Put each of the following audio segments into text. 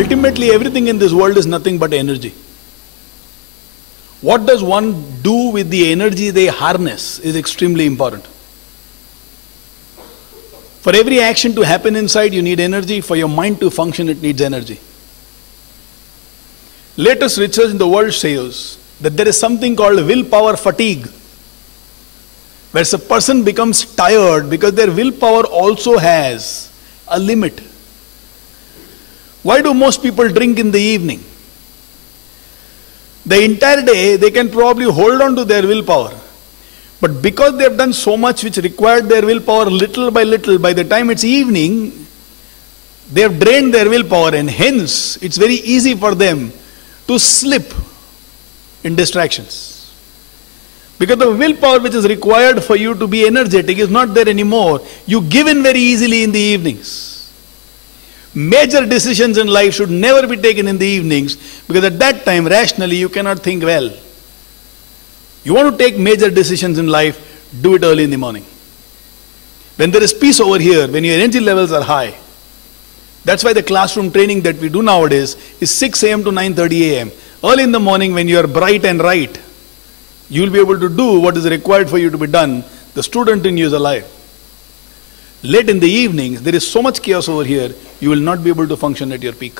Ultimately, everything in this world is nothing but energy. What does one do with the energy they harness is extremely important. For every action to happen inside, you need energy. For your mind to function, it needs energy. Latest research in the world shows that there is something called willpower fatigue, where a person becomes tired because their willpower also has a limit. Why do most people drink in the evening? The entire day they can probably hold on to their willpower. But because they have done so much which required their willpower little, by the time it's evening, they have drained their willpower, and hence it's very easy for them to slip in distractions. Because the willpower which is required for you to be energetic is not there anymore. You give in very easily in the evenings. Major decisions in life should never be taken in the evenings, because at that time, rationally, you cannot think well. You want to take major decisions in life, do it early in the morning. When there is peace over here, when your energy levels are high. That's why the classroom training that we do nowadays is 6 a.m. to 9:30 a.m. Early in the morning, when you are bright and right, you will be able to do what is required for you to be done. The student in you is alive. Late in the evenings, there is so much chaos over here, you will not be able to function at your peak.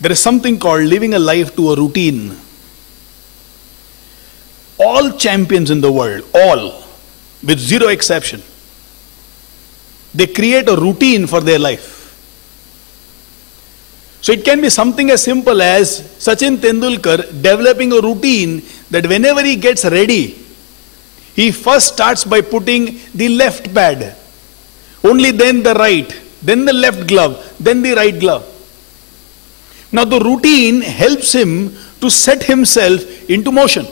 There is something called living a life to a routine. All champions in the world, all, with zero exception, they create a routine for their life. So it can be something as simple as Sachin Tendulkar developing a routine that whenever he gets ready, he first starts by putting the left pad, only then the right, then the left glove, then the right glove. Now the routine helps him to set himself into motion.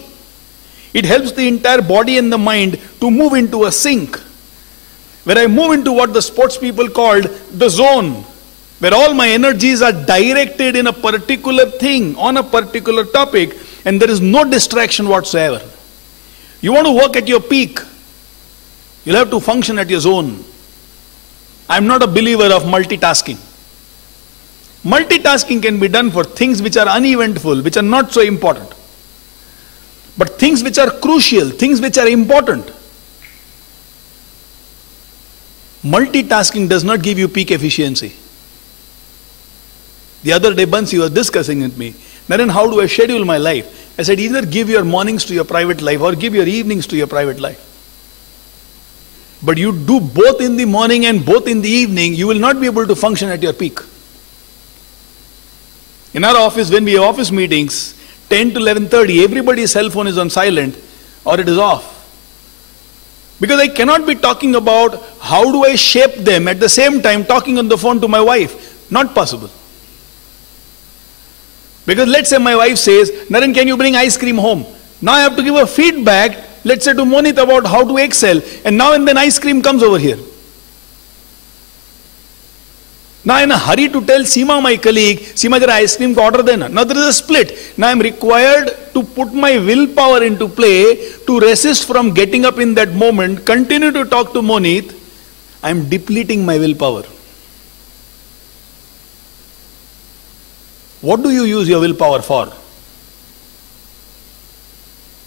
It helps the entire body and the mind to move into a sync, where I move into what the sports people called the zone, where all my energies are directed in a particular thing, on a particular topic, and there is no distraction whatsoever. You want to work at your peak, you'll have to function at your zone. I'm not a believer of multitasking. Multitasking can be done for things which are uneventful, which are not so important. But things which are crucial, things which are important, multitasking does not give you peak efficiency. The other day, Bansi was discussing with me, Naren, how do I schedule my life? I said, either give your mornings to your private life or give your evenings to your private life. But you do both in the morning and both in the evening, you will not be able to function at your peak. In our office, when we have office meetings, 10 to 11:30, everybody's cell phone is on silent or it is off. Because I cannot be talking about how do I shape them at the same time talking on the phone to my wife. Not possible. Because let's say my wife says, Naren, can you bring ice cream home? Now I have to give a feedback, let's say to Monit, about how to excel. And now and then ice cream comes over here. Now in a hurry to tell Seema, my colleague, Seema, jara ice cream ka order dena. Now there is a split. Now I am required to put my willpower into play to resist from getting up in that moment, continue to talk to Monit. I am depleting my willpower. What do you use your willpower for?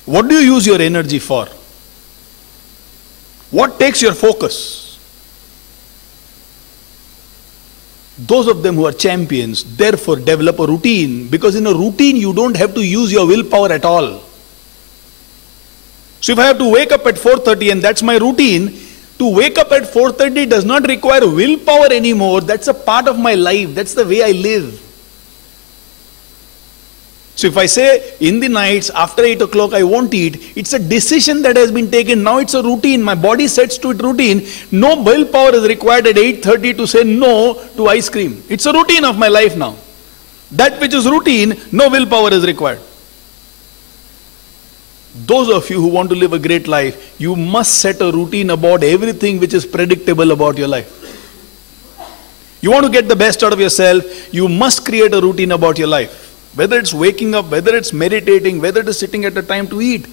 What do you use your energy for? What takes your focus? Those of them who are champions, therefore develop a routine, because in a routine you don't have to use your willpower at all. So if I have to wake up at 4:30 and that's my routine, to wake up at 4:30 does not require willpower anymore. That's a part of my life. That's the way I live. So if I say in the nights after 8 o'clock I won't eat, it's a decision that has been taken. Now it's a routine. My body sets to it routine. No willpower is required at 8:30 to say no to ice cream. It's a routine of my life now. That which is routine, no willpower is required. Those of you who want to live a great life, you must set a routine about everything which is predictable about your life. You want to get the best out of yourself, you must create a routine about your life. Whether it's waking up, whether it's meditating, whether it is sitting at a time to eat.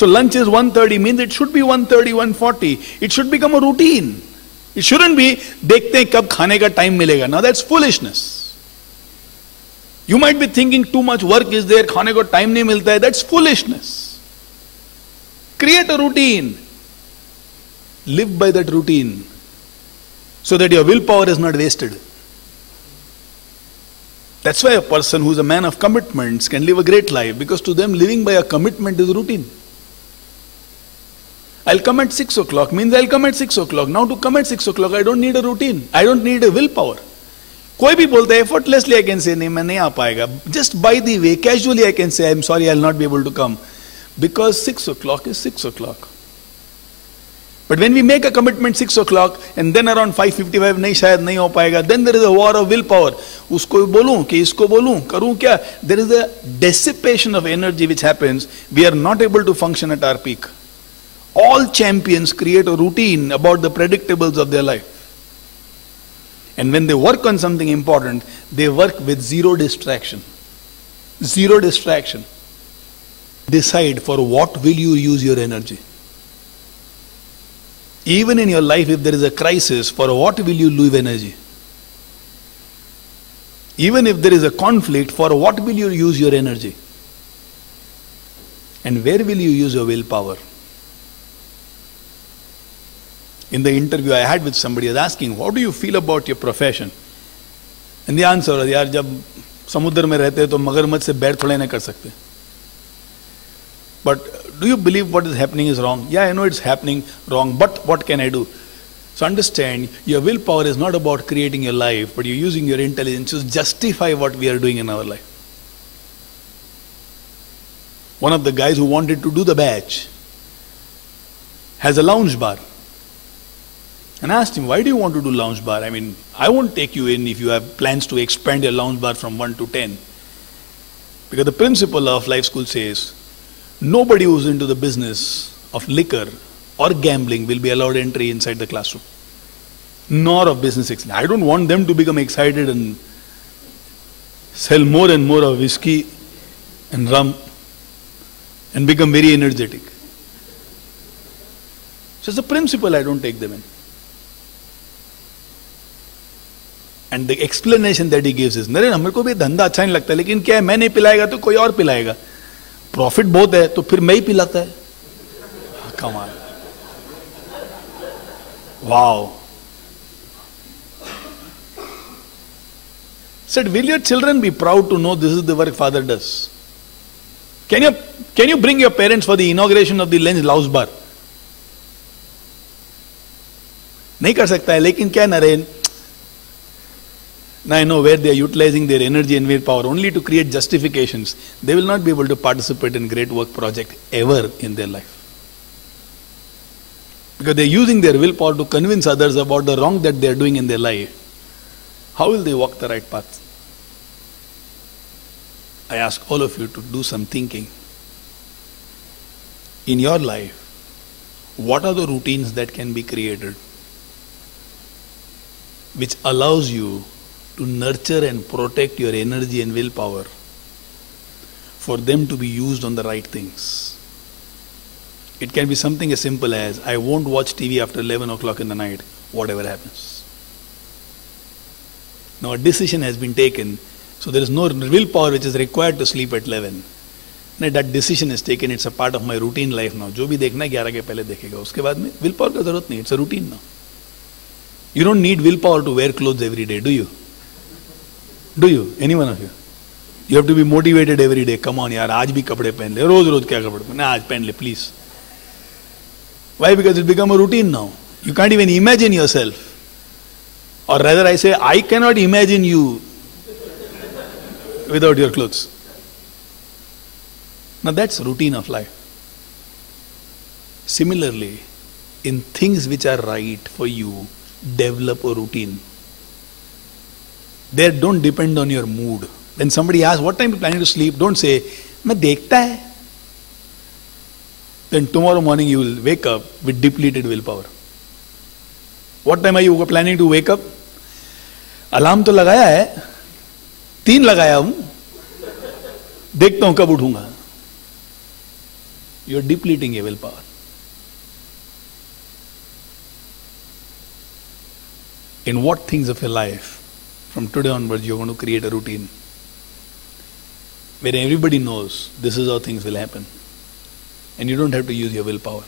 So lunch is 1:30 means it should be 1:30, 1:40. It should become a routine. It shouldn't be देखते हैं कब खाने का time मिलेगा. Now that's foolishness. You might be thinking too much work is there, खाने को time नहीं मिलता है. That's foolishness. Create a routine. Live by that routine so that your willpower is not wasted. That's why a person who is a man of commitments can live a great life, because to them living by a commitment is routine. I'll come at 6 o'clock means I'll come at 6 o'clock. Now to come at 6 o'clock I don't need a routine. I don't need a willpower. कोई भी बोलता है effortlessly I can say नहीं मैं नहीं आ पाएगा. Just by the way, casually I can say I'm sorry I'll not be able to come. Because 6 o'clock is 6 o'clock. But when we make a commitment 6 o'clock and then around 5:55 नहीं शायद नहीं हो पाएगा, then there is a war of willpower. उसको बोलूं कि इसको बोलूं करूं क्या? There is a dissipation of energy which happens. We are not able to function at our peak. All champions create a routine about the predictables of their life. And when they work on something important, they work with zero distraction. Zero distraction. Decide for what will you use your energy. Even in your life, if there is a crisis, for what will you lose energy? Even if there is a conflict, for what will you use your energy? And where will you use your willpower? In the interview I had with somebody, I was asking, how do you feel about your profession? And the answer was, यार जब समुद्र में रहते हैं तो मगरमच्छ से बैर थोड़े नहीं कर सकते. But do you believe what is happening is wrong? Yeah, I know it's happening wrong, but what can I do? So understand, your willpower is not about creating your life, but you're using your intelligence to justify what we are doing in our life. One of the guys who wanted to do the batch has a lounge bar. And I asked him, why do you want to do lounge bar? I mean, I won't take you in if you have plans to expand your lounge bar from 1 to 10. Because the principle of life school says, nobody who's into the business of liquor or gambling will be allowed entry inside the classroom. Nor of business excellence. I don't want them to become excited and sell more and more of whiskey and rum and become very energetic. So it's a principle I don't take them in. And the explanation that he gives is, Naren हमें को भी धंधा अच्छा नहीं लगता, लेकिन क्या है मैं नहीं पिलाएगा तो कोई और पिलाएगा. प्रॉफिट बहुत है तो फिर मैं ही पिलाता है. Come on. Wow. Said, will your children be proud to know this is the work father does? Can you bring your parents for the inauguration of the Lens Lounge Bar? नहीं कर सकता है, लेकिन क्या Naren? Now I know where they are utilizing their energy and willpower only to create justifications. They will not be able to participate in great work project ever in their life. Because they are using their willpower to convince others about the wrong that they are doing in their life. How will they walk the right path? I ask all of you to do some thinking. In your life, what are the routines that can be created which allows you to nurture and protect your energy and willpower for them to be used on the right things? It can be something as simple as, I won't watch TV after 11 o'clock in the night, whatever happens. Now a decision has been taken, so there is no willpower which is required to sleep at 11. And that decision is taken, it's a part of my routine life now. जो भी देखना है 11 के पहले देखेगा, उसके बाद में willpower का जरूरत नहीं, it's a routine now. You don't need willpower to wear clothes every day, do you? Do you? Any one of you? You have to be motivated every day. Come on यार, आज भी कपड़े पहन ले, रोज रोज क्या कपड़े पहन, आज पहन ले please. Why? Because it become a routine now. You can't even imagine yourself. Or rather I say, I cannot imagine you without your clothes. Now that's routine of life. Similarly, in things which are right for you, develop a routine. They don't depend on your mood. When somebody asks, what time are you planning to sleep? Don't say, मैं देखता है. Then tomorrow morning you will wake up with depleted willpower. What time are you planning to wake up? Alarm तो लगाया है, 3 लगाया हूं, देखता हूं कब उठूंगा. You are depleting your willpower. in what things of your life, from today onwards, you're going to create a routine where everybody knows this is how things will happen. And you don't have to use your willpower.